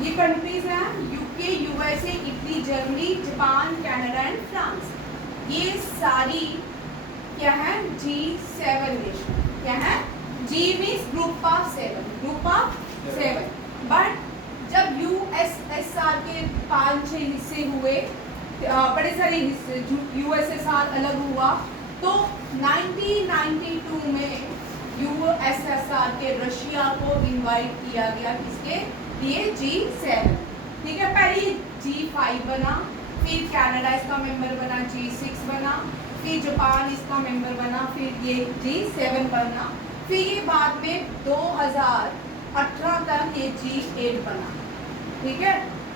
ये कंट्रीज हैं UK, USA, Italy, Germany, Japan, Canada and France. ये सारी क्या है? G7 nation. क्या है? G means group of 7, group of 7। But जब यूएसएसआर के 5-6 हिस्से हुए, बड़े सारे हिस्से, यूएसएसआर अलग हुआ, तो 1992 में यूएसएसआर के रशिया को इनवाइट किया गया, किसके लिए? G7। ठीक है, पहले G5 बना, फिर कनाडा इसका मेंबर बना, G6 बना, फिर जापान इसका मेंबर बना, फिर ये G7 बना, फिर ये बाद में 2018 तक ये G8 बना। ठीक है,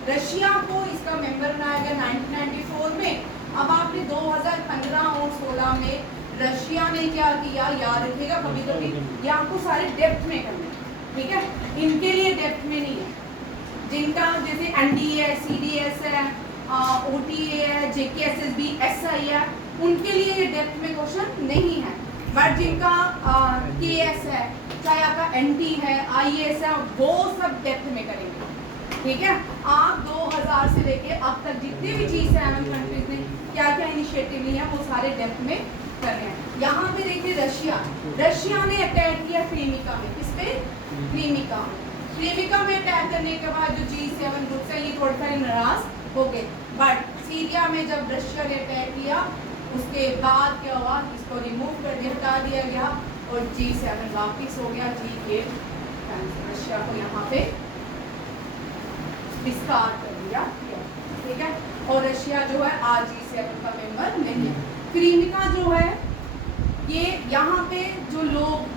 रशिया को इसका मेंबर बनाया गया 1994 में। अब आपने 2015 और 16 में रशिया ने क्या किया, याद रखिएगा, कभी कभी ये आपको सारे डेप्थ में करने, ठीक है, इनके लिए डेप्थ में नहीं है। जिनका जैसे एनडीए है, सीडीएस है, ओटीए है, जेकेएसएसबी, एसआई है, उनके लिए ये डेप्थ में क्वेश्चन नहीं है। बट जिनका केएस है, चाहे आपका एनटी है, आईएएस है, वो सब डेप्थ में करेंगे। ठीक है, आप 2000 से लेके अब तक जितने भी G7 कंट्रीज ने क्या क्या इनिशिएटिव लिए हैं, वो सारे डेप्थ में कर रहे हैं। यहाँ पे देखिए रशिया ने अटैक किया क्रीमिका में। किस पे? क्रीमिका में। क्रीमिका में अटैक करने के बाद जो G7 ग्रुप्स हैं, ये थोड़े सारे नाराज हो गए। बट सीरिया में जब रशिया ने अटैक किया, उसके बाद क्या हुआ, इसको रिमूव कर दिया, हटा दिया गया, और G7 वापिस हो गया G8। रशिया को यहाँ पे डिस्कार्ड कर दिया। ठीक है, और रशिया जो है आज G7 का मेंबर नहीं है। क्रीमिका जो है, ये यहाँ पे जो लोग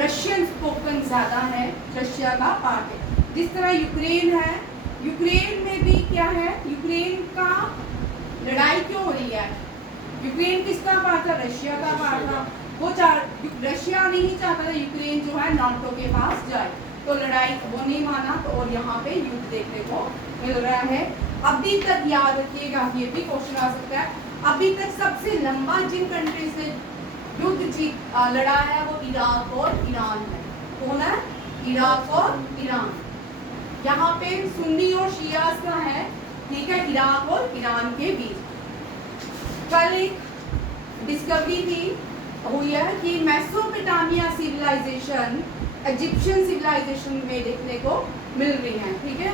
रशियन स्पोकन ज्यादा है, रशिया का पार्ट है। जिस तरह यूक्रेन है, यूक्रेन में भी क्या है, यूक्रेन का लड़ाई क्यों हो रही है? यूक्रेन किसका पार्ट था? रशिया का पार्ट था। वो रशिया नहीं चाहता था यूक्रेन जो है नाटो के पास जाए, तो लड़ाई वो नहीं माना, तो और यहाँ पे युद्ध देखने को मिल रहा है। अभी तक याद रखिएगा, ये भी क्वेश्चन आ सकता है, अभी तक सबसे लंबा जिन कंट्री से युद्ध लड़ा है वो इराक और ईरान है। कौन है? इराक और ईरान। यहाँ पे सुन्नी और शियास का है। ठीक है, इराक और ईरान के बीच। कल एक डिस्कवरी हुई है कि मेसोपोटामिया सिविलाइजेशन इजिप्शियन सिविलाइजेशन में देखने को मिल रही है। ठीक है,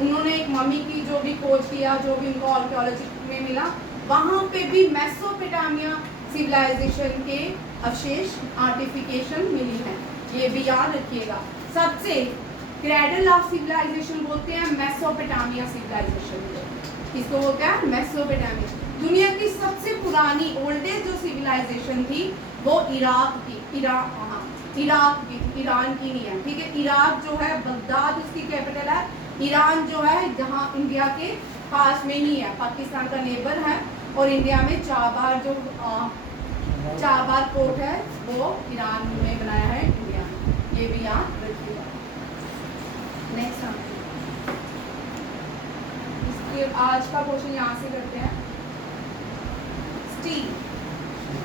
उन्होंने एक मम्मी की जो भी खोज किया, जो भी उनको आर्कियोलॉजी में मिला, वहाँ पे भी मेसोपोटामिया सिविलाइजेशन के अवशेष, आर्टिफिकेशन मिली है। ये भी याद रखिएगा। सबसे क्रेडल ऑफ सिविलाइजेशन बोलते हैं मेसोपोटामिया सिविलाइजेशन को। इसको बोलते हैं मेसोपोटामिया। दुनिया की सबसे पुरानी ओल्डेस्ट जो सिविलाइजेशन थी वो इराक की, इराक की, ईरान की नहीं है। ठीक है, इराक जो है बगदाद उसकी कैपिटल है। ईरान जो है जहाँ इंडिया के पास में ही है, पाकिस्तान का नेबर है, और इंडिया में चाबार जो चाबार पोर्ट है वो ईरान में बनाया है इंडिया में। ये भी याद रखिएगा। नेक्स्ट इसके आज का क्वेश्चन यहाँ से करते हैं। स्टील,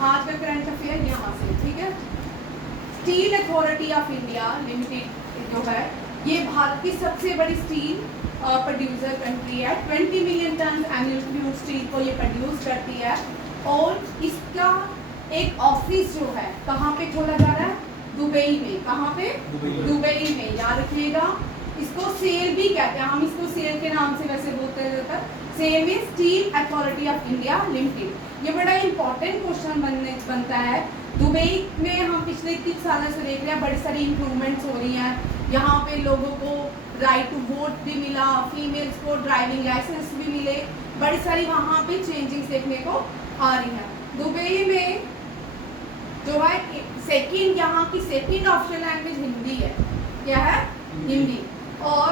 आज का करंट अफेयर यहाँ से। ठीक है, steel authority of India limited जो है, ये भारत की सबसे बड़ी स्टील प्रोड्यूसर कंट्री है। 20 मिलियन टन एनुअल स्टील को ये प्रोड्यूस करती है, और इसका एक ऑफिस जो है कहाँ पे खोला जा रहा है? दुबई में। कहाँ पे? दुबई में। याद रखिएगा, इसको सेल भी कहते हैं, हम इसको सेल के नाम से वैसे बोलते हैं। सेल में steel authority of India limited. ये बड़ा इंपॉर्टेंट क्वेश्चन बनता है। दुबई में हम पिछले 3 सालों से देख रहे हैं, बड़ी सारी इम्प्रूवमेंट्स हो रही हैं। यहाँ पे लोगों को राइट टू वोट भी मिला, फीमेल्स को ड्राइविंग लाइसेंस भी मिले, बड़ी सारी वहाँ पे चेंजिंग्स देखने को आ रही हैं। दुबई में जो है सेकंड, यहाँ की सेकंड ऑफिशियल लैंग्वेज हिंदी है। क्या है? हिंदी। और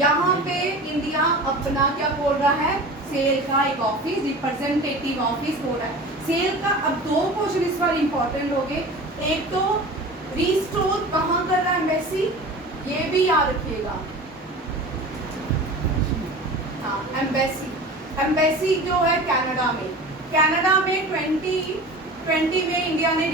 यहाँ पे इंडिया अपना क्या बोल रहा है? सेल का एक ऑफिस, रिप्रेजेंटेटिव ऑफिस हो रहा है सेल का। अब 2 क्वेश्चन इस बार इंपॉर्टेंट हो गए। एक तो रीस्टोर कहाँ कर रहा है एम्बेसी, ये भी याद रखिएगा। हाँ, एम्बेसी जो है कनाडा में। कनाडा में 2020 में इंडिया ने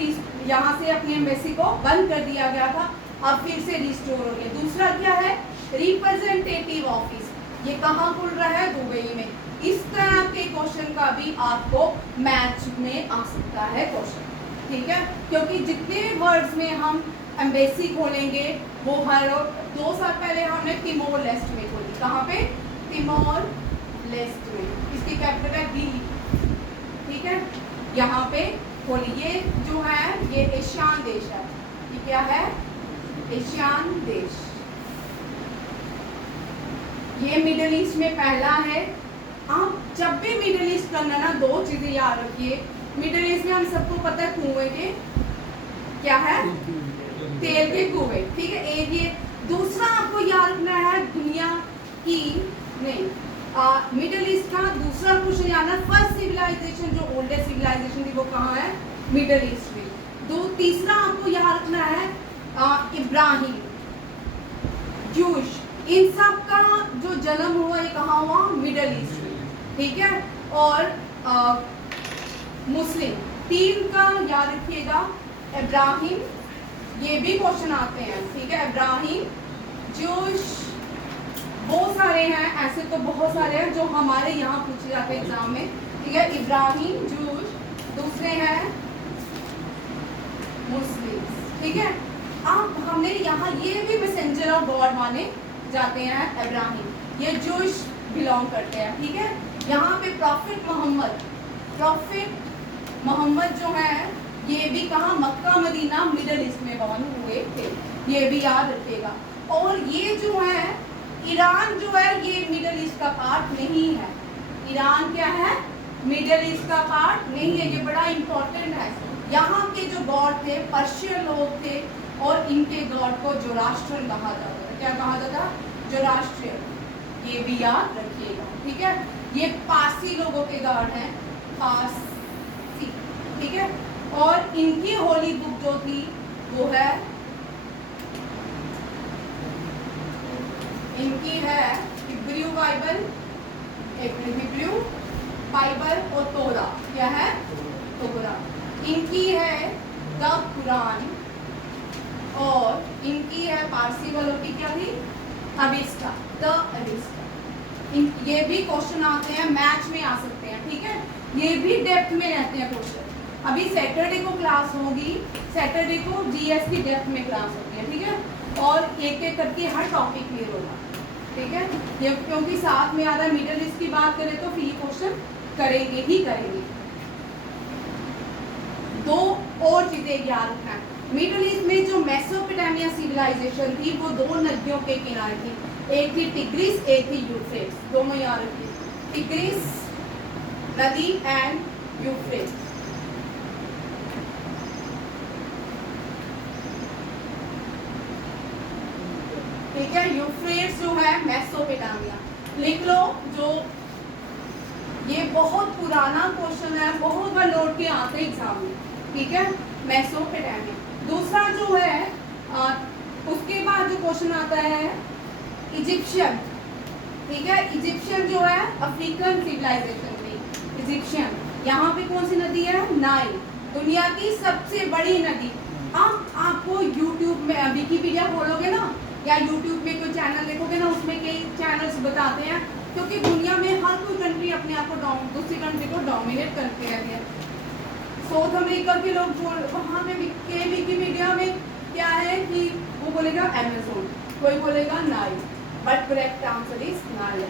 यहाँ से अपनी एम्बेसी को बंद कर दिया गया था, अब फिर से रिस्टोर हो गया। दूसरा क्या है? रिप्रेजेंटेटिव ऑफिस, ये कहाँ खुल रहा है? दुबई में। इस तरह के क्वेश्चन का भी आपको मैच में आ सकता है क्वेश्चन, ठीक है, क्योंकि जितने वर्ड्स में हम एम्बेसी खोलेंगे वो हर 2 साल पहले हमने तिमोर लेस्ट में खोली। कहाँ पे? तिमोर लेस्ट में। इसकी कैपिटल है दिल्ली, ठीक है, यहाँ पे खोली। ये जो है ये एशियान देश है। ये क्या है? एशियान देश। ये मिडिल ईस्ट में पहला है। आप जब भी मिडिल ईस्ट करना ना, 2 चीजें याद रखिए। मिडिल ईस्ट में हम सबको पता है कुएं के क्या है? तेल के कुएं, ठीक है, एक ये। दूसरा आपको याद रखना है दुनिया की नहीं, मिडिल ईस्ट का दूसरा क्वेश्चन याद है, फर्स्ट सिविलाइजेशन जो ओल्डेस्ट सिविलाइजेशन थी वो कहाँ है? मिडिल ईस्ट में। तीसरा आपको याद रखना है इब्राहिम, जूश, इन सब का जो जन्म हुआ ये कहाँ हुआ? मिडिल ईस्ट में, ठीक है। और मुस्लिम, 3 का याद रखिएगा। इब्राहिम, ये भी क्वेश्चन आते हैं, ठीक है, इब्राहिम, जूश, बहुत सारे हैं, ऐसे तो बहुत सारे हैं जो हमारे यहाँ पूछे जाते हैं एग्जाम में, ठीक है। इब्राहिम, जूश, दूसरे हैं मुस्लिम, ठीक है। अब हमने यहाँ ये भी मैसेंजर ऑफ गॉड माने जाते हैं इब्राहिम, ये जूश बिलोंग करते हैं, ठीक है। यहाँ पे प्रॉफिट मोहम्मद जो है ये भी कहाँ? मक्का मदीना मिडिल ईस्ट में बॉर्न हुए थे, ये भी याद रखिएगा। और ये जो है ईरान जो है ये मिडिल ईस्ट का पार्ट नहीं है। ईरान क्या है? मिडिल ईस्ट का पार्ट नहीं है, ये बड़ा इंपॉर्टेंट है। यहाँ के जो गॉड थे पर्शियन लोग थे और इनके गॉड को जोरास्ट्रियन कहा जाता था। क्या कहा जाता? जोरास्ट्रियन, ये भी याद रखिएगा, ठीक है। ये पारसी लोगों के गॉड हैं, पारसी, ठीक है। और इनकी होली बुक जो थी वो है, इनकी है हिब्रू बाइबल, हिब्रू बाइबल और तोरा, क्या है? तोरा। इनकी है द कुरान और इनकी है पारसी वालों की क्या थी? अविस्टा, द अविस्टा। ये भी क्वेश्चन आते हैं, मैच में आ सकते हैं, ठीक है। ये भी डेप्थ में रहते हैं क्वेश्चन। अभी सैटरडे को क्लास होगी, सैटरडे को जीएस की डेप्थ में क्लास होती है, ठीक है। और एक एक करके हर टॉपिक क्लियर होगा, ठीक है। ये क्योंकि साथ में आ रहा है मिडिल ईस्ट की बात करें तो फिर ये क्वेश्चन करेंगे ही करेंगे। 2 और चीजें याद रखना है। मिडिल ईस्ट में जो मेसोपोटामिया सिविलाइजेशन थी वो 2 नदियों के किनारे थी, एक थी टिग्रिस, एक थी यूफ्रेट्स, दोनों याद रखिए, टिग्रिस नदी एंड यूफ्रेट्स। ठीक है, यूफ्रेट्स जो है मेसोपोटामिया लिख लो। जो ये बहुत पुराना क्वेश्चन है, बहुत बार लौट के आते हैं एग्जाम में, ठीक है, मेसोपोटामिया। दूसरा जो है उसके बाद जो क्वेश्चन आता है इजिप्शियन, ठीक है। इजिप्शियन जो है अफ्रीकन सिविलाइजेशन थी इजिप्शियन। यहाँ पे कौन सी नदी है? नाइल, दुनिया की सबसे बड़ी नदी। अब आपको यूट्यूब में विकिपीडिया खोलोगे ना या यूट्यूब में कोई चैनल देखोगे ना, उसमें कई चैनल्स बताते हैं, क्योंकि दुनिया में हर कोई कंट्री अपने आप को दूसरी कंट्री को डोमिनेट करते रहती है। साउथ अमेरिका के लोग जो वहाँ पे विकिपीडिया में क्या है कि वो बोलेगा अमेज़न, कोई बोलेगा Nile, but correct answer is Nile,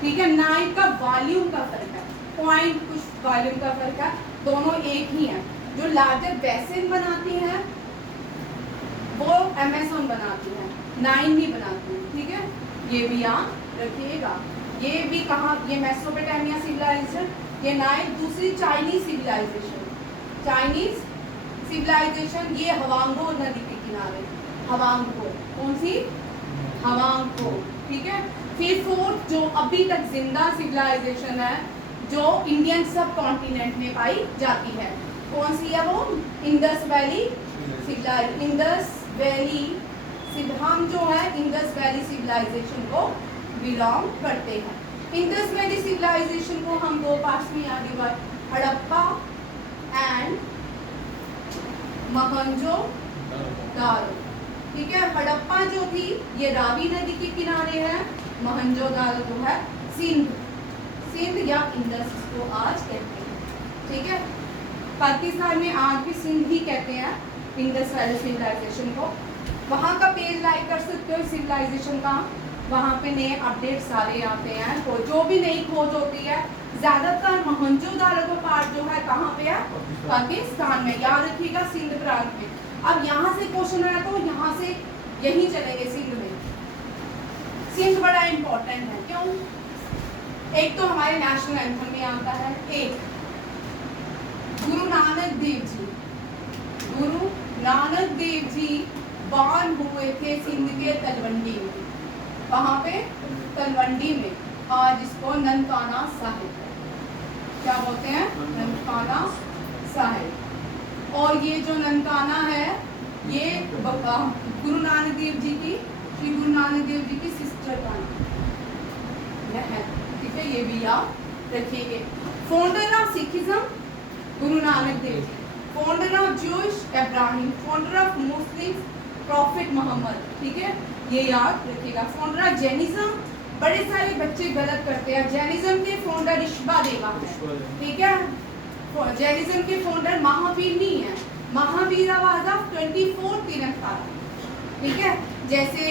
ठीक है। नाइल का वॉल्यूम का फर्क है, पॉइंट कुछ वॉल्यूम का फर्क है, दोनों एक ही है। जो लार्जर बेसिन बनाती है वो अमेज़न बनाती है, नाइल नहीं बनाती है, ठीक है। ये भी याद रखिएगा। ये भी कहाँ? ये मेसोपोटामिया सिविलाइजेशन, ये नाइल। दूसरी चाइनीज सिविलाइजेशन, चाइनीज सिविलाइजेशन, ये हवांगो नदी के किनारे, हवांगो, कौन सी? हवांगो, ठीक है। फिर 4th जो अभी तक जिंदा सिविलाइजेशन है जो इंडियन सब कॉन्टिनेंट में पाई जाती है, कौन सी है वो? Indus valley civilization. Indus valley, हम जो है इंडस वैली सिविलाइजेशन को बिलोंग करते हैं। इंडस वैली सिविलाइजेशन को हम 2 पार्ट्स में याद डिवाइड, हड़प्पा एंड मोहनजोदारो, ठीक है। हड़प्पा जो थी ये रावी नदी के किनारे है, मोहनजोदारो जो है सिंध या इंडस को आज कहते हैं, ठीक है। पाकिस्तान में आज भी सिंध ही कहते हैं इंडस वैली सिविलाइजेशन को। वहाँ का पेज लाइक कर सकते हो सिविलाइजेशन का, वहाँ पे नए अपडेट सारे आते हैं, तो जो भी नई खोज होती है ज़्यादातर मोहनजोदारो का पार्ट जो है कहाँ पे है, पाकिस्तान में, याद रखिएगा सिंध प्रांत में। अब यहाँ से क्वेश्चन आया तो यहाँ से यही चलेंगे सिंध में। सिंध बड़ा इंपॉर्टेंट है, क्यों? एक तो हमारे नेशनल एंथम में आता है, एक गुरु नानक देव जी बॉर्न हुए थे सिंध के तलवंडी में। कहाँ पे? तलवंडी में, आज इसको ननकाना साहिब क्या बोलते हैं, ननकाना साहिब। और ये जो ननकाना है ये गुरु नानक देव जी की, श्री गुरु नानक देव जी की सिस्टर का नाम है, ठीक है, ये भी याद रखिएगा। Founder of Sikhism Guru Nanak Dev ji, founder of Jewish Ibrahim, founder of Muslim prophet Mohammed, ठीक है, ये याद रखिएगा। फाउंडर ऑफ जैनिज्म, बड़े सारे बच्चे गलत करते हैं, जैनिज्म के फाउंडर ऋषभा देवा है, ठीक है। जैनिज्म के फाउंडर महावीर नहीं है, महावीर आवाज ऑफ 24 तीर्थंकर, ठीक है। जैसे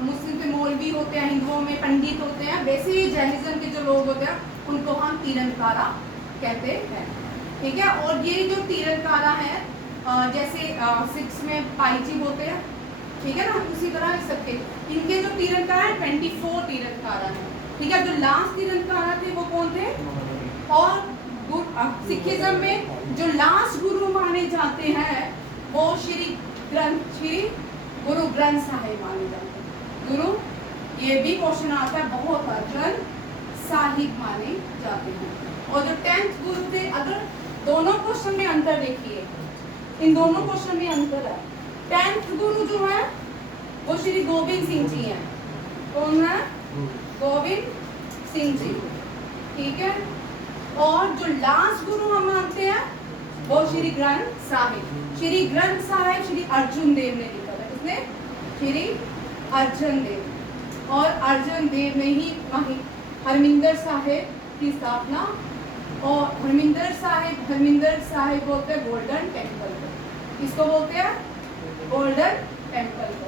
मुस्लिम के मौलवी होते हैं, हिंदुओं में पंडित होते हैं, वैसे ही जैनिज्म के जो लोग होते हैं उनको हम तीर्थंकारा कहते हैं, ठीक है। और ये जो तीर्थंकारा है जैसे सिक्स में पाईजी होते हैं, ठीक है ना, उसी तरह सबके इनके जो तीर्थंकारा है 24 तीर्थंकारा है, ठीक है। जो लास्ट तीर्थंकारा थे वो कौन थे? और सिखिज्म में जो लास्ट गुरु माने जाते हैं वो श्री गुरु ग्रंथ साहिब माने जाते हैं। गुरु, ये भी क्वेश्चन आता है बहुत, ग्रंथ साहिब माने जाते हैं। और जो 10th गुरु थे, अगर दोनों क्वेश्चन में अंतर देखिए, इन दोनों क्वेश्चन में अंतर है। 10th गुरु जो है वो श्री गोविंद सिंह जी हैं। कौन है? गोविंद सिंह जी, ठीक है। और जो लास्ट गुरु हम मानते हैं वो श्री ग्रंथ साहिब। श्री ग्रंथ साहिब श्री अर्जुन देव ने लिखा था, किसने? श्री अर्जुन देव। और अर्जुन देव ने ही हरमिंदर साहिब की स्थापना, और हरमिंदर साहिब बोलते हैं गोल्डन टेम्पल को। इसको बोलते हैं गोल्डन टेम्पल को।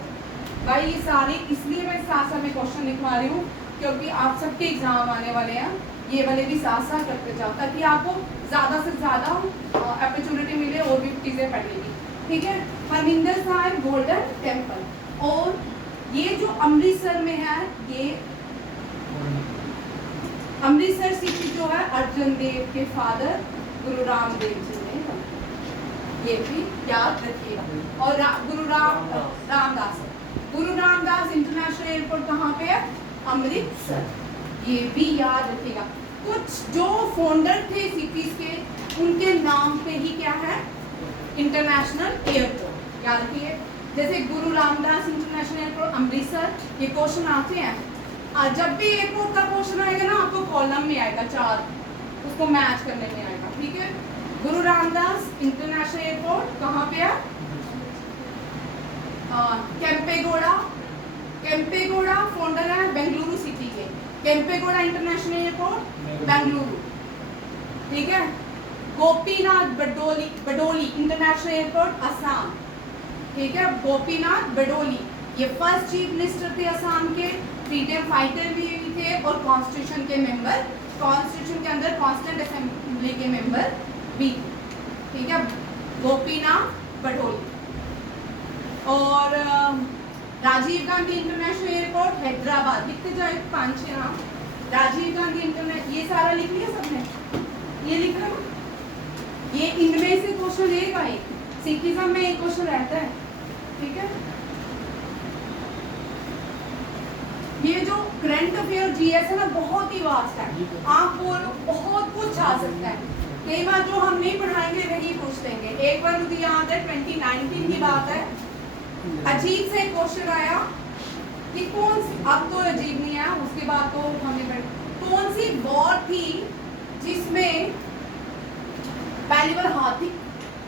भाई ये सारे इसलिए मैं साथ साथ में क्वेश्चन लिखवा रही हूँ क्योंकि आप सबके एग्जाम आने वाले हैं, ये वाले भी साथ साथ करते जाओ ताकि आपको ज़्यादा से ज़्यादा अपॉर्चुनिटी मिले और भी चीज़ें पढ़ेगी, ठीक है। हरमिंदर साहिब गोल्डन टेम्पल, और ये जो अमृतसर में है, ये अमृतसर सिटी जो है अर्जुन देव के फादर गुरु रामदेव जी ने, ये भी याद रखिएगा। और गुरु रामदास इंटरनेशनल एयरपोर्ट कहाँ पे है? अमृतसर, ये भी याद रखिएगा। कुछ जो फाउंडर थे सिटीज के, उनके नाम पे ही क्या है? इंटरनेशनल एयरपोर्ट, याद रखिए। जैसे गुरु रामदास इंटरनेशनल एयरपोर्ट अमृतसर, ये क्वेश्चन आते हैं। जब भी एयरपोर्ट का क्वेश्चन आएगा ना, आपको कॉलम में आएगा 4, उसको मैच करने में आएगा, ठीक है। गुरु रामदास इंटरनेशनल एयरपोर्ट कहाँ पे है? केम्पेगौड़ा फाउंडर है बेंगलुरु सिटी के। केम्पेगौड़ा इंटरनेशनल एयरपोर्ट बेंगलुरु, ठीक है। गोपीनाथ बडोली इंटरनेशनल एयरपोर्ट असम, ठीक है। गोपीनाथ बडोली ये फर्स्ट चीफ मिनिस्टर थे असम के, फ्रीडम फाइटर भी थे और कॉन्स्टिट्यूशन के मेंबर, कॉन्स्टिट्यूशन के अंदर कॉन्स्टिट्यूंट असेंबली के मेंबर भी, ठीक है। गोपीनाथ बडोली। और राजीव गांधी इंटरनेशनल एयरपोर्ट हैदराबाद, लिखते जाए 5-6 नाम। राजीव गांधी इंटरनेशनल, ये सारा लिख लिया सबने? ये लिख रहा ना? ये इनमें से क्वेश्चन रहेगा, एक सिखिज्म में एक क्वेश्चन रहता है, ठीक है। ये जो करंट अफेयर जीएस है ना, बहुत ही वास्ट है, आपको बहुत कुछ आ सकता है। कई बार जो हम नहीं पढ़ाएंगे वही पूछ देंगे। एक बार मुझे याद है 2019 की बात है, अजीब से क्वेश्चन आया कि अब तो अजीब नहीं है, उसके बाद तो हमने कौन सी वॉर थी जिसमें पहली बार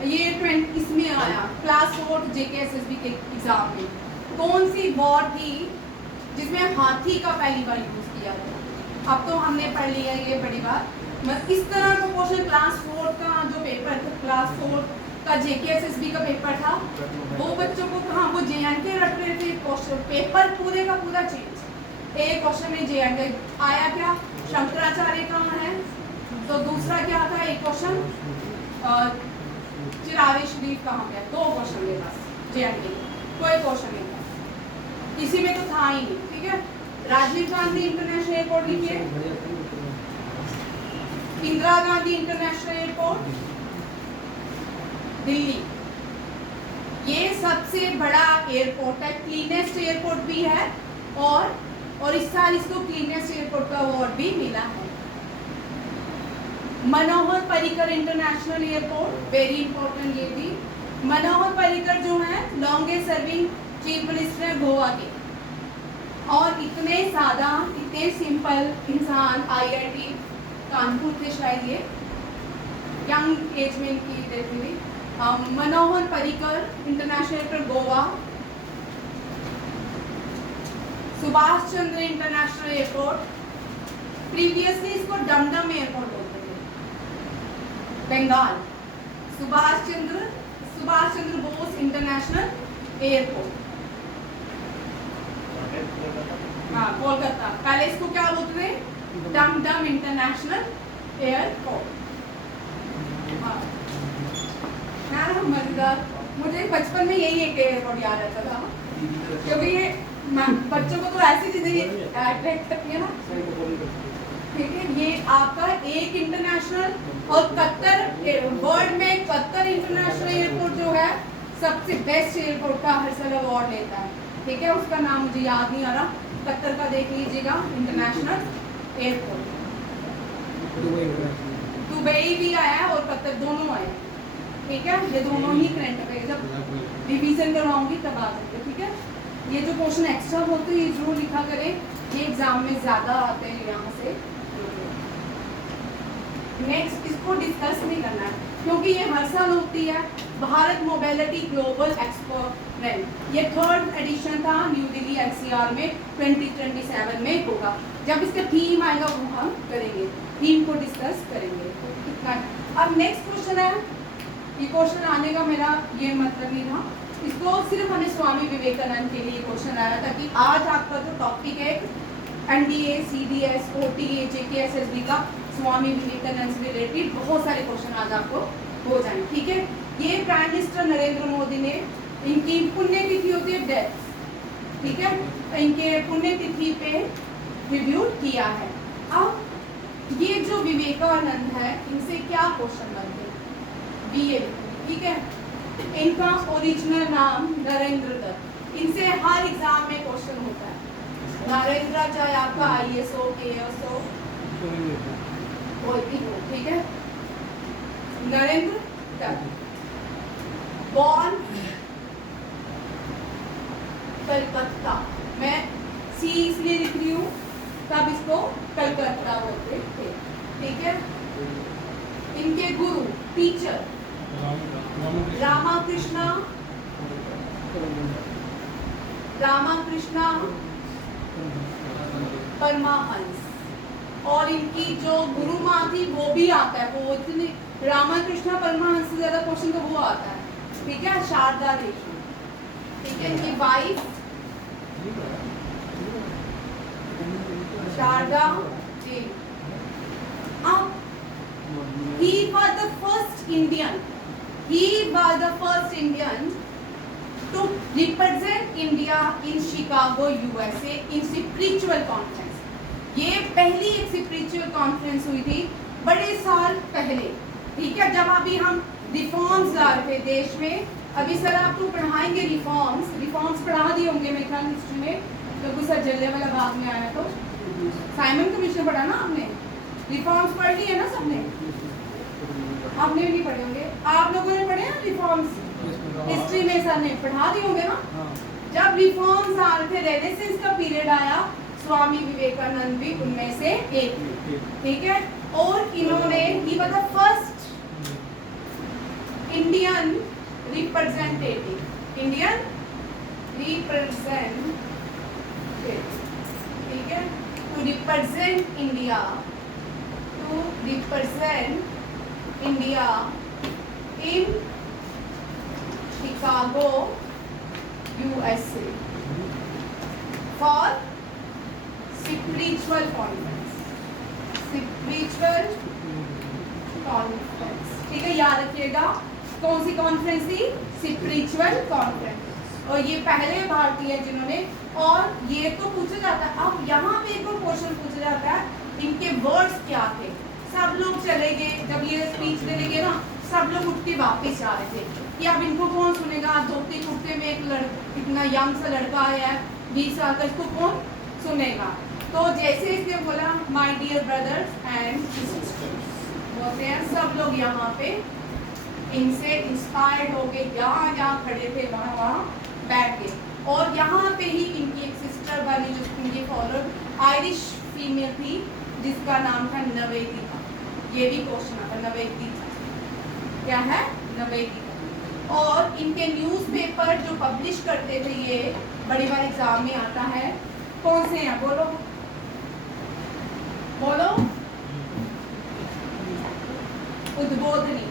ये 20 इसमें आया क्लास 4 JKSSB के एग्जाम में, कौन सी वॉर थी जिसमें हाथी का पहली बार यूज किया था? अब तो हमने पढ़ लिया ये बड़ी बात, मत इस तरह का क्वेश्चन क्लास 4 का जो पेपर था, क्लास 4 का JKSSB का पेपर था, वो बच्चों को कहाँ, वो JNK रट रहे थे क्वेश्चन, पेपर पूरे का पूरा चेंज। एक क्वेश्चन में JNK आया क्या, शंकराचार्य कहाँ है, तो दूसरा क्या था, एक क्वेश्चन चिरारी शरीफ कहाँ पे है, 2 क्वेश्चन मेरे पास JNK, कोई क्वेश्चन नहीं था, इसी में तो था ही नहीं। ठीक है, राजीव गांधी इंटरनेशनल एयरपोर्ट लिखिए, इंदिरा गांधी इंटरनेशनल एयरपोर्ट दिल्ली, ये सबसे बड़ा एयरपोर्ट है, क्लीनेस्ट एयरपोर्ट भी है, और इस साल इसको क्लीनेस्ट एयरपोर्ट का अवार्ड भी मिला है। Manohar Parrikar international airport, very important ये भी। मनोहर पर्रिकर जो है लॉन्गेस्ट सर्विंग चीफ मिनिस्टर है गोवा के, और इतने सादा, इतने सिंपल इंसान, IIT कानपुर थे शायद, ये यंग एज में इनकी डेथ हुई। मनोहर Parrikar international airport Goa, Subhash Chandra international airport, previously इसको डमडम एयरपोर्ट बोलते थे, बंगाल। सुभाष चंद्र बोस इंटरनेशनल एयरपोर्ट, हाँ कोलकाता, पहले इसको क्या बोलते थे, डमडम इंटरनेशनल एयरपोर्ट। मजेदार, मुझे बचपन में यही एक एयरपोर्ट याद रहता था, क्योंकि ये बच्चों को तो ऐसी चीजें अट्रैक्ट करती है ना। ठीक है, ये आपका एक इंटरनेशनल, और कतर वर्ल्ड में कतर इंटरनेशनल एयरपोर्ट जो है सबसे बेस्ट एयरपोर्ट का हर साल अवार्ड लेता है। ठीक है, उसका नाम मुझे याद नहीं आ रहा, कतर का देख लीजिएगा इंटरनेशनल एयरपोर्ट। दुबई भी आया है और कतर दोनों आए हैं। ठीक है, ये दोनों ही करंट अफेयर, जब रिवीजन करवाऊंगी तब आ सकते। ठीक है, ये जो क्वेश्चन एक्स्ट्रा होते हैं ये जरूर लिखा करें, ये एग्जाम में ज्यादा आते हैं यहाँ से। नेक्स्ट इसको डिस्कस नहीं करना है, क्योंकि ये हर साल होती है, Bharat mobility global expo trend, ये 3rd एडिशन था, न्यू दिल्ली NCR में 2027 में होगा। जब इसका थीम आएगा वो हम करेंगे, थीम को डिस्कस करेंगे। इतना। अब नेक्स्ट क्वेश्चन है, ये क्वेश्चन आने का मेरा ये मतलब नहीं था, इसको सिर्फ हमें स्वामी विवेकानंद के लिए क्वेश्चन आया था कि आज आपका जो टॉपिक है NDA, CDS, OTA, JKSSB का स्वामी विवेकानंद से रिलेटेड बहुत सारे क्वेश्चन आज आपको हो जाएंगे। ठीक है, ये प्राइम मिनिस्टर नरेंद्र मोदी ने, इनकी पुण्यतिथि होती है डेथ, ठीक है, इनके पुण्यतिथि पे रिव्यू किया है। अब ये जो विवेकानंद है, इनसे क्या क्वेश्चन बनते हैं, BA, ठीक है, इनका ओरिजिनल नाम नरेंद्र दत्त, इनसे हर एग्जाम में क्वेश्चन होता है। नरेंद्र चाहे आपका IAS हो, KS हो, कोई भी हो, ठीक है, नरेंद्र दत्त, बॉर्न कलकत्ता, मैं C इसलिए लिख रही हूँ, तब इसको कलकत्ता बोलते थे। ठीक है, इनके गुरु, टीचर रामाकृष्णा परमहंस, और इनकी जो गुरु माँ थी वो भी आता है, वो इतनी रामाकृष्णा परमहंस से ज्यादा क्वेश्चन तो वो आता है। ठीक है, शारदा देवी, ठीक है, इनकी वाइफ शारदा देवी। अब he was the first Indian to represent India in Chicago, USA in spiritual conference। ये पहली एक स्पिरिचुअल कॉन्फ्रेंस हुई थी बड़े साल पहले। ठीक है, जब अभी हम रिफॉर्म्स ला रहे थे देश में, अभी सर आपको पढ़ाएंगे रिफॉर्म्स पढ़ा दिए होंगे मेरे ख्याल हिस्ट्री में, क्योंकि सर जलियांवाला बाग में आया तो साइमन कमीशन पढ़ा ना आपने, रिफॉर्म्स पढ़ लिए ना सबने, आपने भी नहीं पढ़े होंगे, आप लोगों ने पढ़े हैं रिफॉर्म्स, हिस्ट्री में सर ने पढ़ा दिए होंगे ना। जब रिफॉर्म्स आ रहे थे, रेनेसेंस का पीरियड आया, स्वामी विवेकानंद भी उनमें से एक। ठीक है, और इन्होंने ही was the first Indian representative, Indian representative, ठीक है, to represent India, to represent India in Chicago USA for spiritual conference, spiritual conference, ठीक है, याद रखिएगा कौन सी कॉन्फ्रेंस थी, स्पिरिचुअल कॉन्फ्रेंस। और ये पहले भारतीय जिन्होंने, और ये तो पूछा जाता है, अब यहाँ पे एक और क्वेश्चन पूछा जाता है, इनके वर्ड्स क्या थे। सब लोग चले गए, जब ये स्पीच देने गए ना, सब लोग उठ के वापस आ रहे थे कि अब इनको कौन सुनेगा, धोती कुर्ते में एक इतना यंग सा लड़का आया है 20 साल का, इसको कौन सुनेगा। तो जैसे इसने बोला my dear brothers and sisters, बोलते हैं सब लोग यहाँ पे इनसे इंस्पायर्ड हो गए, जहाँ जहाँ खड़े थे वहाँ वहाँ बैठ गए। और यहाँ पे ही इनकी एक सिस्टर वाली जो इनकी फॉलोअर आयरिश फीमेल थी जिसका नाम था नवेदिता, ये भी क्वेश्चन आता नवेदिता क्या है, नवेदिता। और इनके न्यूज़पेपर जो पब्लिश करते थे, ये बड़ी बार एग्जाम में आता है, कौन से हैं बोलो बोलो, उद्बोधनी।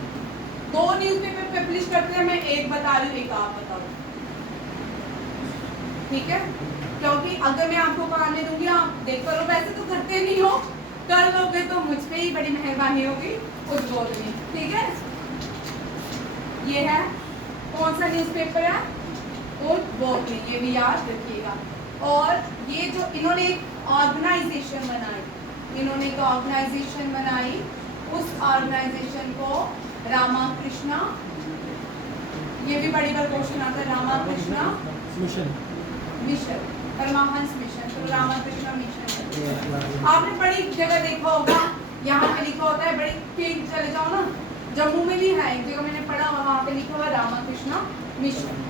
2 न्यूज़पेपर पब्लिश करते हैं, मैं एक बता रही हूँ, एक आप बताओ, ठीक है, क्योंकि अगर मैं आपको पढ़ाने दूंगी आप देख करो, वैसे तो करते नहीं हो, कर लोगे तो मुझ पे ही बड़ी मेहरबानी होगी। उद्बोधनी, ठीक है, ये है कौन सा न्यूज़पेपर है, उद्बोधनी, ये भी याद रखिएगा। और ये जो इन्होंने एक ऑर्गेनाइजेशन बनाई, इन्होंने एक ऑर्गेनाइजेशन बनाई, उस ऑर्गेनाइजेशन को रामाकृष्णा, ये भी बड़ी बार क्वेश्चन आता है, रामाकृष्णा मिशन, परमहंस मिशन, तो रामाकृष्णा मिशन। आपने बड़ी जगह देखा होगा, यहाँ पे लिखा होता है, बड़ी कहीं चले जाओ ना, जम्मू में भी है एक जगह मैंने पढ़ा, वहाँ पे लिखा हुआ रामाकृष्णा मिशन।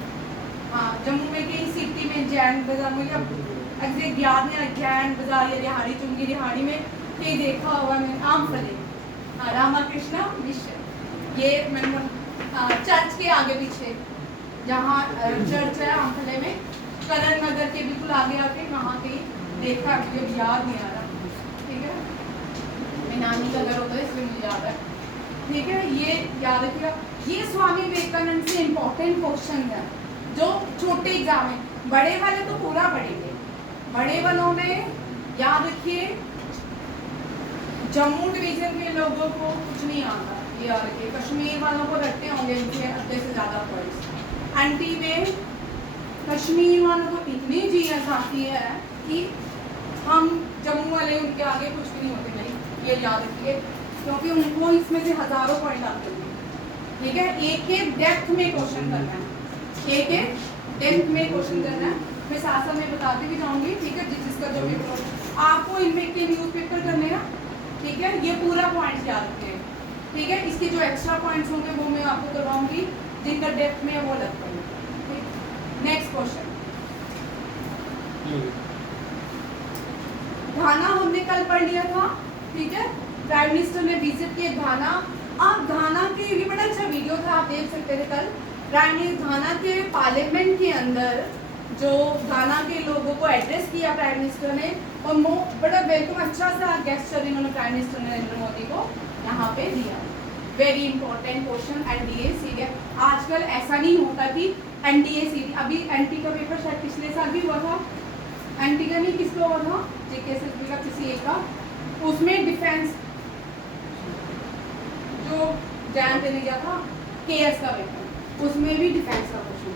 हाँ, जम्मू में कहीं सिटी में जैन बाजार में, एग्जैक्ट याद नहीं, जैन बाजार या रिहाड़ी, चुंगी रिहाड़ी में कहीं देखा होगा मैंने, आमफले, हाँ, रामाकृष्णा मिशन। ये मैंने चर्च के आगे पीछे, जहाँ चर्च है आमफले में, करण नगर के बिल्कुल आगे आके वहाँ कहीं देखा, मुझे याद नहीं आ रहा, ठीक है, मेरी नानी का घर होता है इसलिए मुझे याद है, ठीक है, ये याद रखिएगा। ये स्वामी विवेकानंद से इम्पोर्टेंट क्वेश्चन है जो छोटे एग्जाम है, बड़े वाले तो पूरा पढ़ेंगे, बड़े वालों में याद रखिए, जम्मू डिवीजन के लोगों को कुछ नहीं आता, ये याद रखिए, कश्मीर वालों को रखते होंगे इनके आधे से ज़्यादा पॉइंट्स, एंटी में कश्मीर वालों को इतनी जीएस आती है कि हम जम्मू वाले उनके आगे कुछ भी नहीं होते भाई, ये याद रखिए, क्योंकि उनको इसमें से हजारों पॉइंट आते हैं, ठीक है। एक एक डेप्थ में क्वेश्चन करना है, एक एक डेप्थ में क्वेश्चन करना है, मैं साथ साथ में बताती भी जाऊंगी, ठीक है, जिसका जो पेपर आपको इनमें के न्यूज़पेपर करने हैं, ठीक है, ये पूरा पॉइंट याद रखें, ठीक है, इसके जो एक्स्ट्रा पॉइंट्स होंगे वो मैं आपको करवाऊंगी, जिनका डेप्थ में है वो अलग करूँगी, ठीक। नेक्स्ट क्वेश्चन, घाना हमने कल पढ़ लिया था, ठीक है, प्राइम मिनिस्टर ने विजिट किया घाना। आप घाना के, ये बड़ा अच्छा वीडियो था, आप देख सकते थे कल, प्राइम मिनिस्टर घाना के पार्लियामेंट के अंदर जो घाना के लोगों को एड्रेस किया प्राइम मिनिस्टर ने, और बड़ा वेलकम, अच्छा सा गेस्चर इन्होंने प्राइम मिनिस्टर नरेंद्र मोदी को यहाँ पे दिया। Very important question, NDA CD. आजकल ऐसा नहीं होता कि एनडीए सीडी, अभी एनटी का पेपर शायद पिछले साल भी हुआ था, एनटी का नहीं, किसका हुआ था, जेकेएसएसबी का, किसी एक का, उसमें डिफेंस जो जैन देने गया था, केएस का पेपर, उसमें भी डिफेंस का क्वेश्चन,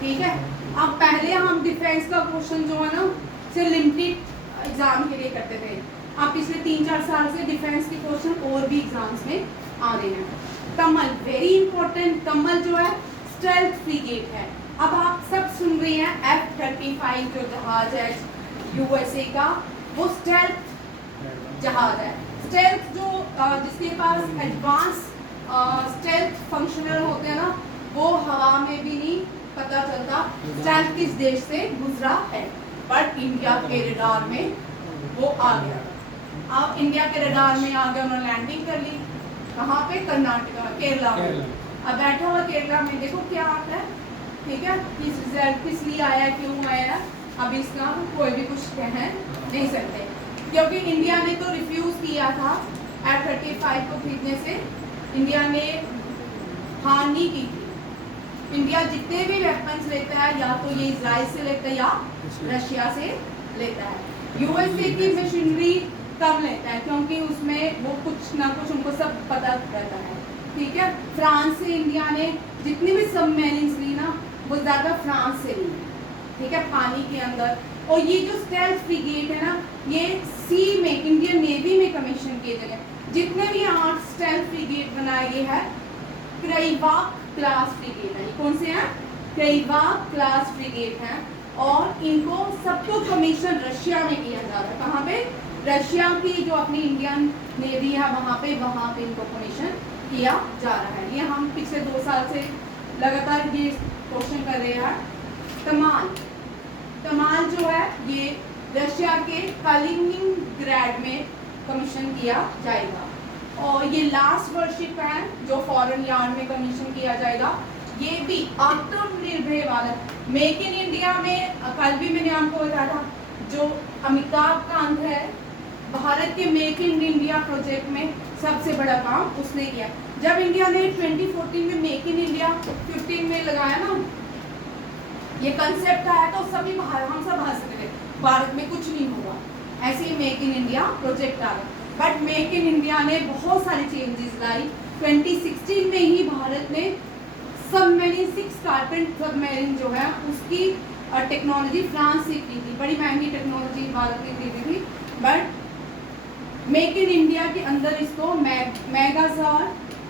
ठीक है। अब पहले हम डिफेंस का क्वेश्चन जो है ना सिर्फ लिमिटेड एग्जाम के लिए करते थे, अब पिछले 3-4 साल से डिफेंस के क्वेश्चन और भी एग्जाम्स में आ रहे हैं। कमल, वेरी इंपॉर्टेंट, कमल जो है स्टेल्थ फ्रिगेट है। अब आप सब सुन रहे हैं F-35 जो जहाज है यूएसए का, वो स्टेल्थ जहाज है। स्टेल्थ जो जिसके पास एडवांस स्टेल्थ फंक्शनल होते हैं ना, वो हवा में भी नहीं पता चलता स्टेल्थ किस देश से गुजरा है, बट इंडिया के रडार में वो आ गया। अब इंडिया के रडार में आ गया, उन्होंने लैंडिंग कर ली, कहाँ पे, कर्नाटका, केरला में, अब बैठा हुआ केरला में देखो क्या आता है, ठीक है, किस रिजल्ट किस लिए आया, क्यों आया, अब इसका कोई भी कुछ कह नहीं सकते, क्योंकि इंडिया ने तो रिफ्यूज किया था F-35 को खरीदने से। इंडिया ने हार नहीं की थी। इंडिया जितने भी वेपन्स लेता है या तो ये इजराइल से लेता है या रशिया से लेता है। यूएसए की मशीनरी कम लेता है क्योंकि उसमें वो कुछ ना कुछ उनको सब पता रहता है, ठीक है। फ्रांस से इंडिया ने जितनी भी सबमरीन्स ली ना वो ज़्यादा फ्रांस से ली, ठीक है, पानी के अंदर। और ये जो स्टेल्थ फ्रिगेट है ना, ये सी में इंडियन नेवी में कमीशन किए गए। जितने भी 8 स्टेल्थ फ्रिगेट बनाए गए हैं क्रेइवाक क्लास फ्रिगेट है। कौन से हैं? क्रेइवाक क्लास फ्रिगेट हैं, और इनको सबको कमीशन रशिया में किया जा रहा है। कहाँ पे? रशिया की जो अपनी इंडियन नेवी है वहाँ पे इनको कमीशन किया जा रहा है। ये हम पिछले 2 साल से लगातार ये क्वेश्चन कर रहे हैं। कमाल जो है ये रशिया के कलिनिंग्रैड में कमीशन किया जाएगा। और ये लास्ट वर्शिप है जो फॉरेन यार्ड में कमीशन किया जाएगा। ये भी आत्मनिर्भर भारत, मेक इन इंडिया में कल भी मैंने आपको बताया था, जो अमिताभ कांत है भारत के मेक इन इंडिया प्रोजेक्ट में सबसे बड़ा काम उसने किया। जब इंडिया ने 2014 में मेक इन इंडिया 15 में लगाया ना, ये कंसेप्ट आया तो सभी हम सब हंसते थे, भारत में कुछ नहीं हुआ, ऐसे ही मेक इन इंडिया प्रोजेक्ट आ गया। बट मेक इन इंडिया ने बहुत सारी चेंजेस लाई। 2016 में ही भारत ने सबमरीन 6 कार्पेंट सबमरीन जो है उसकी टेक्नोलॉजी फ्रांस से की थी। बड़ी महंगी टेक्नोलॉजी भारत ने खरीदी थी, बट मेक इन इंडिया के अंदर इसको मेगासार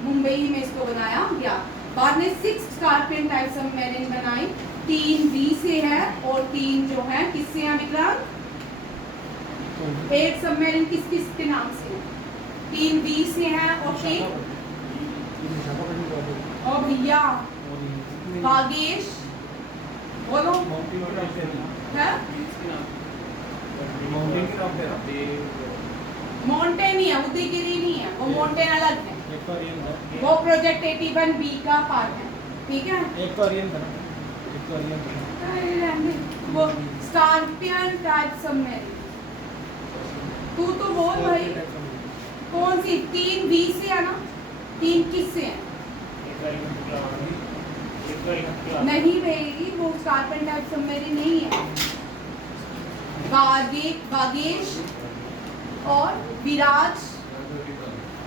मुंबई में इसको बनाया गया। बाद में 6 स्कारपेन टाइप सबमरीन बनाई, 3 बी से है और 3 जो है किससे हैं विक्रांत? 8 सबमरीन किस किस के नाम से है? 3 बी से है और भैया बागेश बोलो है? माउंटेन ही है, उदयगिरी नहीं है, वो माउंटेन अलग है, वो प्रोजेक्ट 81B का पार्ट है, ठीक है। वो स्कॉर्पियन टाइप सबमरीन, तू तो बोल भाई कौन सी? 3 बी से है ना? 3 किस से है? नहीं भाई, वो स्कॉर्पियन टाइप सबमरीन नहीं है। बागेश और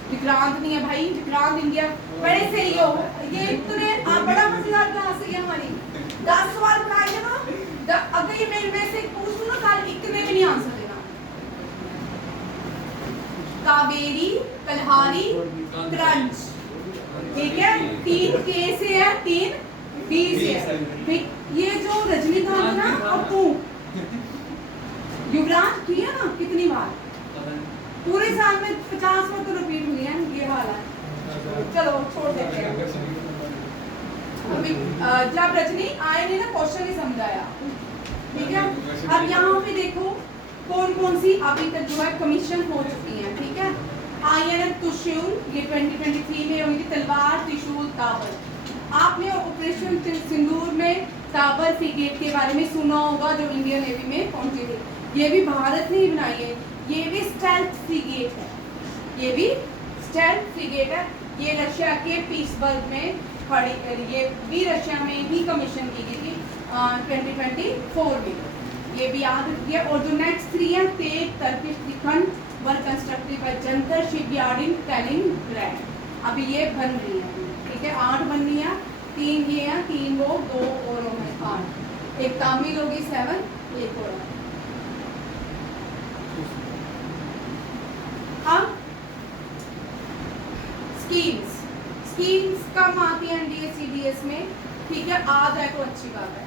विक्रांत नहीं है भाई, विक्रांत इंडिया बड़े सही हो। ये इतने बड़ा मजेदार क्लास है हमारी, 10 सवाल बनाए ना, अगर ये मैं से पूछ लूं ना कल इतने में नहीं आंसर देना। कावेरी, कल्हारी, क्रंच, ठीक है। 3 के से है, 3 बी से है। ये जो रजनीकांत ना और तू युवराज किया ना कितनी बार, पूरे साल में 50 बार तो रिपीट हुई है, ये हाल है। चलो छोड़ देते हैं। अभी जब रजनी आए ने ना क्वेश्चन ही समझाया, ठीक है। अब यहाँ पे देखो कौन कौन सी अभी तक जो है कमीशन हो चुकी है, ठीक है। INS त्रिशूल, ये 2023 में हुई थी। तलवार, त्रिशूल, ताबर। आपने ऑपरेशन सिंदूर में ताबर फ्रिगेट के बारे में सुना होगा जो इंडियन नेवी में पहुंची थी। ये भी भारत ने ही बनाई है। ये भी स्टेल्थ फ्रिगेट है, ये भी स्टेल्थ फ्रिगेट है। ये रशिया के पीट्सबर्ग में खड़ी, ये भी रशिया में ही कमीशन की गई थी 2024 में। ये भी याद रखिए। और जो नेक्स्ट 3 है, Teg, Turkish Trikhand were constructed by Yantar shipyard in Kaliningrad. अभी ये बन रही है, ठीक है। 8 बन रही है, 3 ये है, 3 वो, 2 और है 8। एक तामिल होगी 7, एक और। अब स्कीम्स कम आती है NDA CDS में, ठीक है। आ जाए तो अच्छी बात है।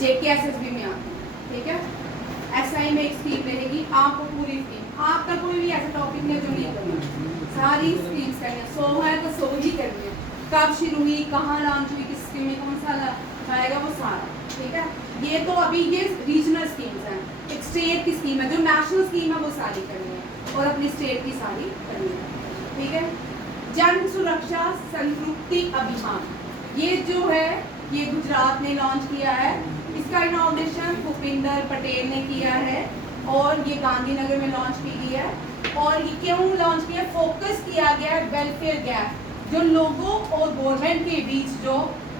JK SSB में आती है, ठीक है। SI में एक स्कीम रहेगी, आपको पूरी स्कीम, आपका कोई भी ऐसा टॉपिक नहीं जो नहीं करना, सारी स्कीम्स करनी है। 100 है तो 100 ही करनी है। कब शुरू हुई, कहाँ लॉन्च हुई, किस स्कीम में कौन सा आएगा, वो सारा, ठीक है। ये तो अभी ये रीजनल स्कीम्स हैं। एक स्टेट की स्कीम है, जो नेशनल स्कीम है वो सारी करनी है, और अपनी स्टेट की सारी करनी है, ठीक है। जन सुरक्षा संतृप्ति अभियान, ये जो है ये गुजरात ने लॉन्च किया है। इसका इनॉग्रेशन भूपिंदर पटेल ने किया है और ये गांधीनगर में लॉन्च की गई है। और ये क्यों लॉन्च किया? फोकस किया गया है वेलफेयर गैप, जो लोगों और गवर्नमेंट के बीच जो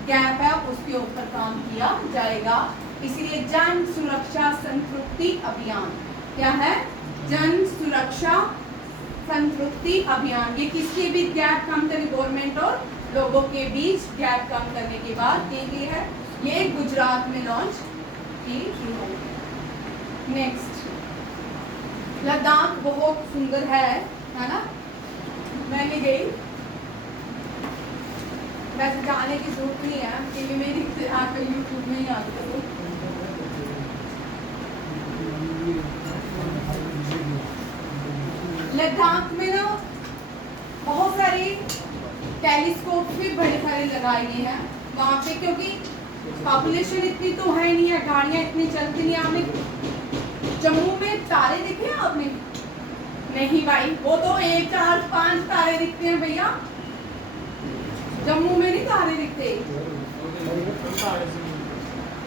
गैप है उसके ऊपर काम किया जाएगा। इसीलिए जन सुरक्षा संतृप्ति अभियान क्या है? जन सुरक्षा संतृप्ति अभियान। ये किसके बीच गैप कम करें? गवर्नमेंट और लोगों के बीच गैप कम करने के बाद की गई है। ये गुजरात में लॉन्च की है। नेक्स्ट, लद्दाख बहुत सुंदर है ना? मैं नहीं गई, वैसे जाने की जरूरत नहीं है, टीवी में ही आकर यूट्यूब में ही आते हो। लद्दाख में ना बहुत सारे टेलीस्कोप भी बड़े सारे लगाए गए हैं वहाँ पे, क्योंकि पॉपुलेशन इतनी तो है नहीं है, गाड़ियाँ इतनी चलती नहीं। आपने जम्मू में तारे देखे हैं आपने? नहीं भाई, वो तो 1, 4, 5 तारे दिखते हैं भैया, जम्मू में नहीं तारे दिखते।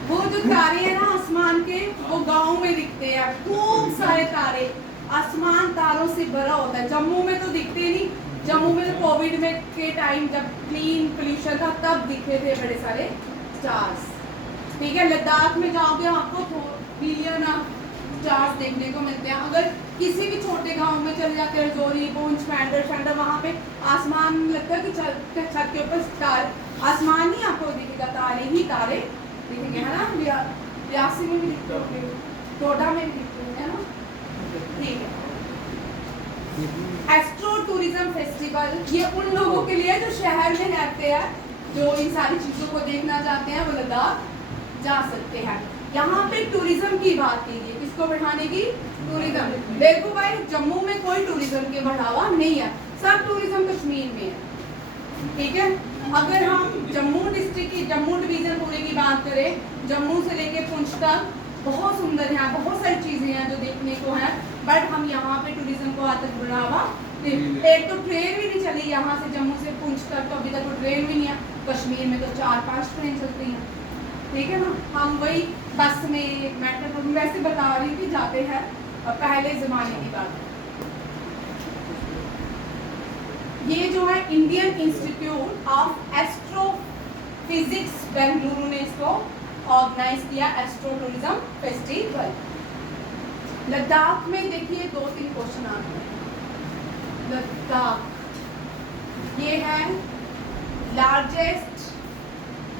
वो जो तारे हैं ना आसमान के, वो गांव में दिखते हैं, खूब सारे तारे। आसमान तारों से भरा होता है। जम्मू में तो दिखते नहीं। जम्मू में तो कोविड में के टाइम जब क्लीन पोल्यूशन था तब दिखे थे बड़े सारे स्टार्स। ठीक है, लद्दाख में जाओगे आपको बिलियन स्टार्स देखने को मिलते हैं। अगर किसी भी छोटे गांव में चले जाते हैं, रजौरी, पुंछ, मेंढर, वहाँ पे आसमान लगता है कि छत के ऊपर स्टार, आसमान नहीं आपको दिखेगा, तारे ही तारे दिखेंगे, है ना? रियासी में भी दिखते होंगे, डोडा में भी दिखते होंगे, है ना? ठीक है। एस्ट्रो टूरिज्म फेस्टिवल, ये उन लोगों के लिए जो शहर में रहते हैं, जो इन सारी चीजों को देखना चाहते हैं, वो लद्दाख जा सकते हैं। यहाँ पे टूरिज्म की बात कीजिए, किसको बढ़ाने की? टूरिज्म। देखो भाई, जम्मू में कोई टूरिज्म के बढ़ावा नहीं है, सब टूरिज्म कश्मीर में है। ठीक है, अगर हम जम्मू डिस्ट्रिक्ट की, जम्मू डिवीजन पूरे की बात करें, जम्मू से लेके पुंछ तक बहुत सुंदर है, बहुत सारी चीजें हैं जो देखने को है, बट हम यहाँ पे टूरिज्म को आज तक बढ़ावा एक तो ट्रेन भी नहीं चली यहाँ से जम्मू से पुंछ तक, तो अभी तक तो ट्रेन भी नहीं है। कश्मीर में तो 4-5 ट्रेन चलती हैं, ठीक है ना? हम वही बस में, मेट्रो में, वैसे बता रही थी जाते हैं पहले जमाने की बात। ये जो है Indian institute of astrophysics Bengaluru ने इसको ऑर्गेनाइज किया, एस्ट्रो टूरिज्म फेस्टिवल। लद्दाख में देखिए 2-3 क्वेश्चन आते हैं। लद्दाख, ये है largest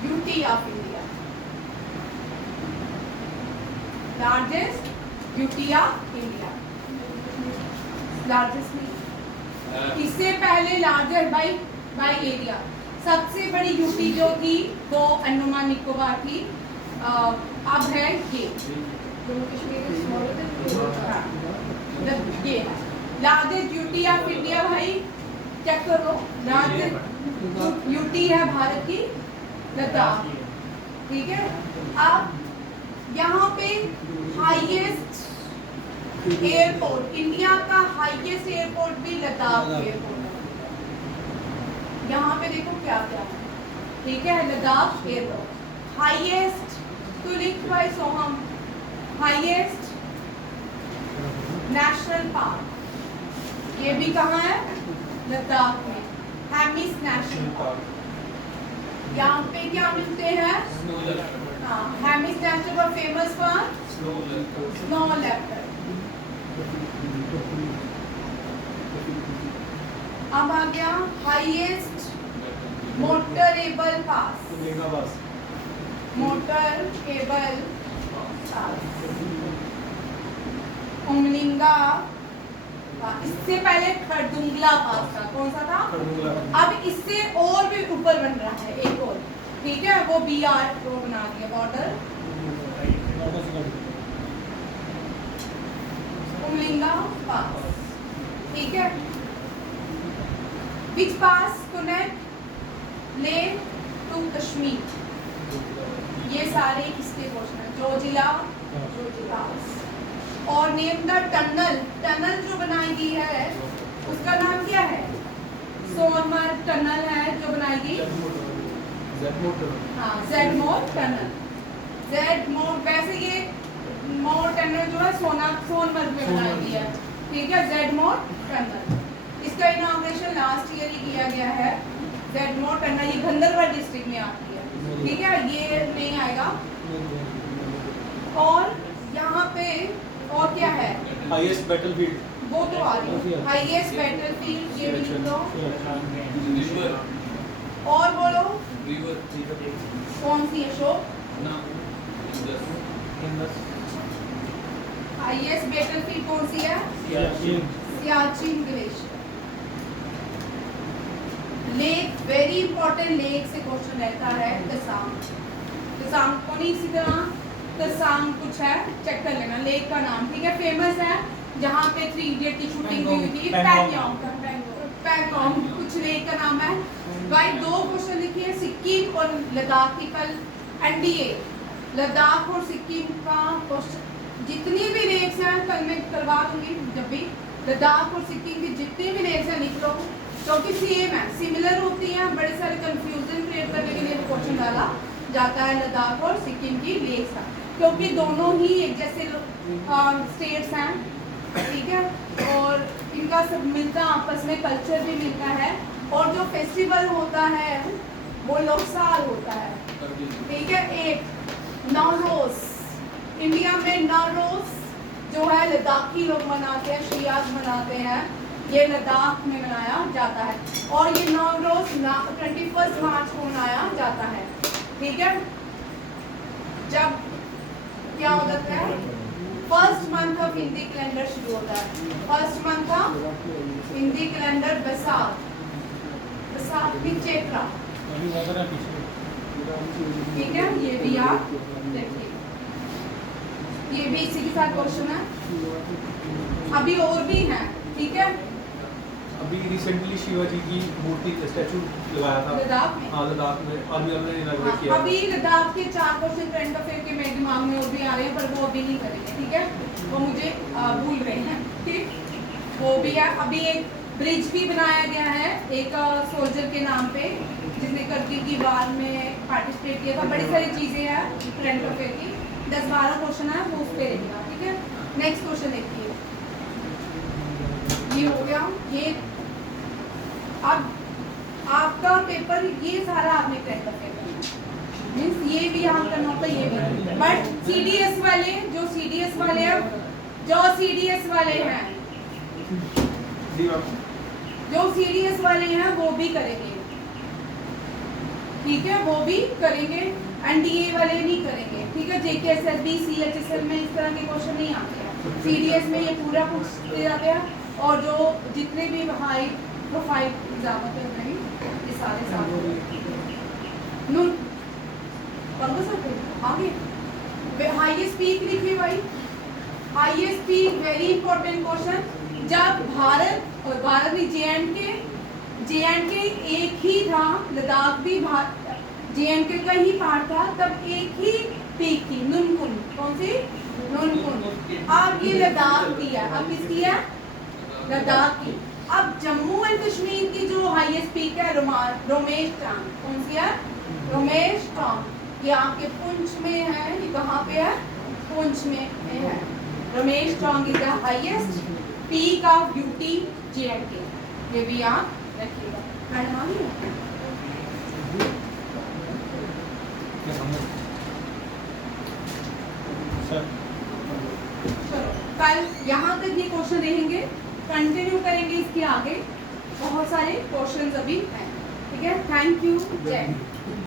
UT of India, largest UT of India, largest नहीं, इससे पहले लार्जेस्ट बाई एरिया सबसे बड़ी यूटी जो थी वो अंडमान निकोबार थी, अब है ये जम्मू कश्मीर। ये लार्जेस्ट यूटी ऑफ इंडिया, भाई चेक करो, लार्जेस्ट यूटी है भारत की लद्दाख। ठीक है, अब यहाँ पे हाईएस्ट एयरपोर्ट, इंडिया का हाईएस्ट एयरपोर्ट भी लद्दाख एयरपोर्ट है। यहाँ पे देखो क्या क्या है, ठीक है? लद्दाख एयरपोर्ट हाईएस्ट, तो लिख भाई सोहम, हाईएस्ट नेशनल पार्क, ये भी कहाँ है? लद्दाख में, हेमिस नेशनल पार्क। यहाँ पे क्या मिलते हैं? हाँ, Hemis national park famous for snow leopard. अब आ गया highest motorable pass, motorable Umlingla. इससे पहले खरदुंगला पास था, कौन सा था? अब इससे और भी ऊपर बन रहा है एक और, ठीक है? वो BR को बना दिया, बॉर्डर उमलिंगा पास, ठीक है? Which pass connect Leh to Kashmir? ये सारे किसके क्वेश्चन है? जोजिला पास। और नेम द टनल, टनल जो बनाई गई है उसका नाम क्या है? सोनमर्ग टनल है जो बनाएगी, हाँ जेड मोर टनल। जेड मोर, वैसे ये मोर टनल जो है सोनमर्ग में बनाई गई है, ठीक है, जेड मोर टनल। इसका इनॉग्रेशन लास्ट ईयर ही किया गया है। जेड मोर टनल ये गंदरबल डिस्ट्रिक्ट में आती है, ठीक है, ये नहीं आएगा। और यहाँ पे और क्या है, हाईएस्ट बैटलफील्ड, वो तो आ रही है, हाईएस्ट बैटलफील्ड ये भी तो। और बोलो कौन सी अशोक, हाईएस्ट बैटलफील्ड कौन सी है, Siachen glacier. Lake, very important, lake से क्वेश्चन रहता है। तसांग को नहीं, इसी तरह तसांग कुछ है, चेक कर लेना लेक का नाम, ठीक है, फेमस है, जहाँ पे 3 इडियट की शूटिंग हुई थी, पैंगोंग कुछ लेक का नाम है। भाई 2 क्वेश्चन लिखिए, सिक्किम और लद्दाख की कल एनडीए, लद्दाख और सिक्किम का क्वेश्चन, जितनी भी लेक्स हैं कल मैं करवा दूंगी, जब भी लद्दाख और सिक्किम की जितनी भी लेक्स हैं लिख लो, क्योंकि सेम है, सिमिलर होती हैं, बड़े सारे कंफ्यूजन क्रिएट करने के लिए क्वेश्चन डाला जाता है लद्दाख और सिक्किम की लेक्स का, क्योंकि दोनों ही एक जैसे स्टेट्स हैं, ठीक है, और इनका सब मिलता आपस में, कल्चर भी मिलता है, और जो फेस्टिवल होता है वो लोकसाल होता है, ठीक है। एक नवरोज, इंडिया में नवरोज जो है लद्दाखी लोग मनाते हैं, शियाज मनाते हैं, ये लद्दाख में मनाया जाता है, और ये नवरोज 21 मार्च को मनाया जाता है, ठीक है। जब क्या हो जाता है, first month of Hindi calendar शुरू होता है, first month of Hindi calendar Baisakh, Baisakh की चैत्र, ठीक है, ये भी आप देखिए, ये भी इसी के साथ क्वेश्चन है। अभी और भी हैं, ठीक है। अभी रिसेंटली शिवाजी की मूर्ति स्टैचू लगाया था लद्दाख में, हाँ लद्दाख में, और भी हमने इनॉग्रेट किया। अभी लद्दाख के 4 क्वेश्चन करंट अफेयर के मेरे दिमाग में और भी आ रहे हैं, पर वो अभी नहीं करेंगे, ठीक है, वो मुझे भूल रहे हैं, ठीक, वो भी है। अभी एक ब्रिज भी बनाया गया है एक सोल्जर के नाम पे, जिसने करगिल की वार में पार्टिसिपेट किया था, बड़ी सारी चीजें हैं करंट अफेयर की, 10-12 क्वेश्चन है, वो उस पर रहेगा, ठीक है। नेक्स्ट क्वेश्चन देखिए, ये हो गया, ये अब आपका पेपर ये सारा आपने करंट अफेयर करना, मीन्स ये भी यहाँ करना होता है, ये भी, बट सीडीएस वाले, जो सीडीएस वाले हैं, जो सीडीएस वाले हैं, जो सीडीएस वाले हैं वो भी करेंगे, ठीक है, वो भी करेंगे, एनडीए वाले नहीं करेंगे, ठीक है। जेकेएसएसबी सीएचएसएल में इस तरह के क्वेश्चन नहीं आते हैं, सीडीएस में ये पूरा पूछते जाते हैं, और जो जितने भी हाई प्रोफाइल एग्जाम होते हैं ये सारे साथ नून पंकज सर आगे हाईएस्ट पीक लिखिए भाई, highest peak very important question. जब भारत और भारत में जे.एंड.के एक ही था, लद्दाख भी जे.एंड.के का ही पार्ट था, तब एक ही पीक थी, नुनकुन, कौन सी, नुनकुन। अब ये लद्दाख की है, अब किसकी है, लद्दाख की। अब जम्मू एंड कश्मीर की जो हाईएस्ट पीक है रोमेश टांग, कौन सी है, रोमेश टांग, ये आपके पुंछ में है, ये कहाँ पे है, पुंछ में है। रोमेश टांग is the highest peak of UT J&K, ये भी आप रखिएगा। मैडम आ गई है? चलो कल यहाँ तक ये क्वेश्चन रहेंगे, कंटिन्यू करेंगे इसके आगे, बहुत सारे क्वेश्चंस अभी हैं, ठीक है। थैंक यू, जय।